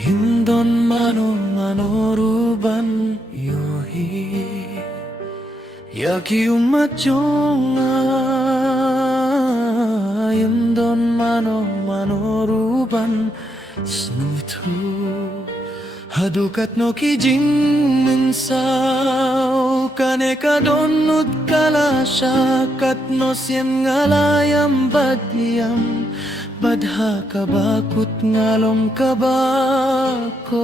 Hindon manoruban yohi Yaki umajonga Hindon manoruban snutu Hadukat no kijing minsaw Kaneka donut kalasyakat no siem ngalayam badiyam Badha kabakut ngalong kabakordi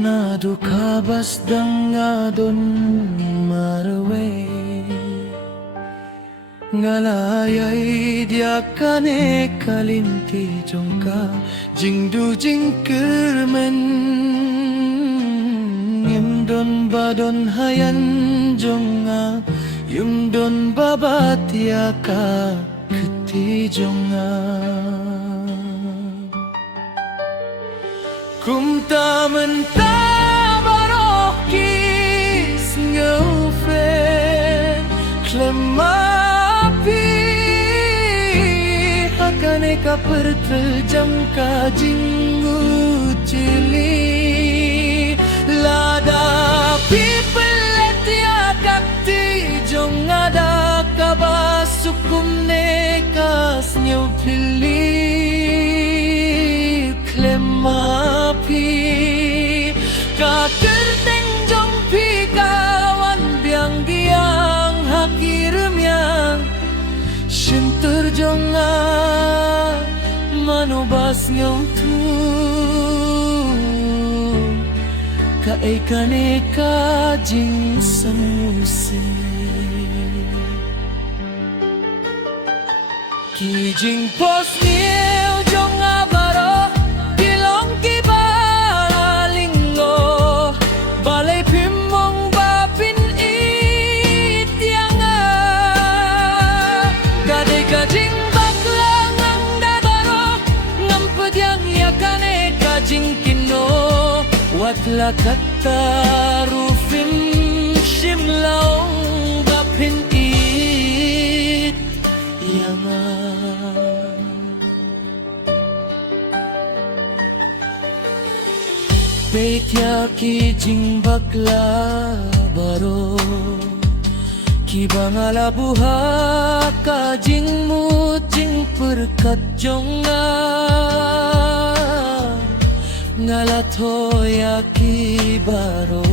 Nadu kabas dangadon marwe Ngalayay diakane kalinti jongka Jingdu jingkermen Yumdon badon hayan jonga Yumdon babatiaka keti jonga Kumta mentabarokis ngaufe Klemapi Hakane ka perterjam ka jinggu cili Lada pipelet ya kakti jong ada kabasukum nekas nyaw pili Klemapi Kakerteng jong pikawan biang biang hakiremyang Shinter jonga manubas nyaw tu Kaekane kajing sanusi Kijing pos niel jonga baro Bilong kibara linggo Balay pimong bapin ityanga Kadai kajing baklang ang dabaro Ngampad yang yakane kajing kino Watla kata rufim shimlaong bapin ityanga Petya kijing bakla baro Kibangala buha kajing muting perkat jonga Ngalatoya kibaro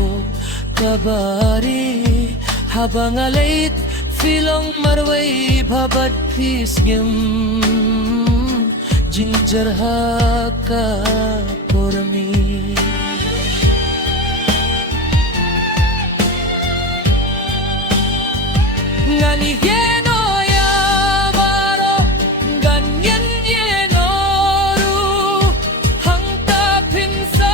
kabari Habang alait filong marway babad pisgim Jinjar haka pormi Ngani yeno ya baro ganyan yenoru Hangta pinsa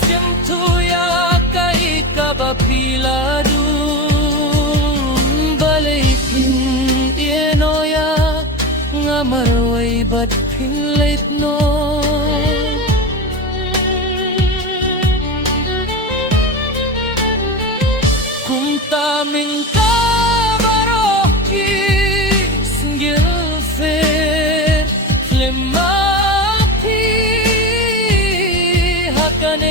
siem tuya kai kabapiladu Balay pin yeno ya ngamarway bat pinlait no Kung taming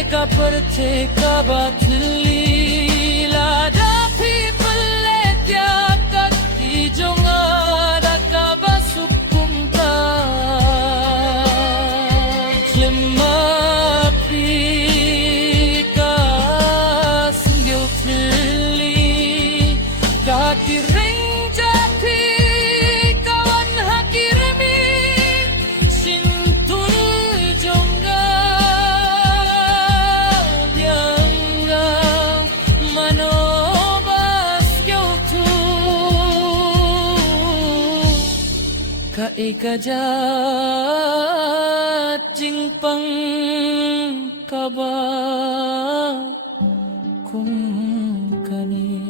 Kaperte kabatli lada pipelet ya kati jonga da kabasukum ta Klemapi kasinggil pili kati ring jati kawan hakirmi sintul jonga Kaikajat jingpang kaba kung kani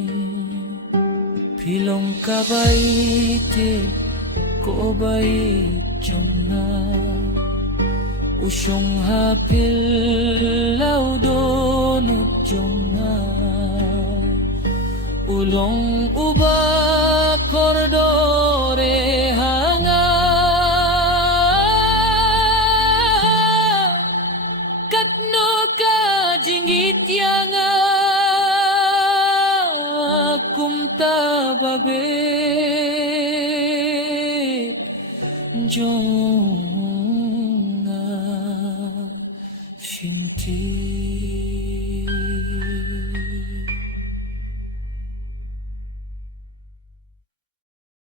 Pilong kabay te ko bay jonga Usyong hapil laudonut jonga Ulong uba kordore hanga babe Jona Finti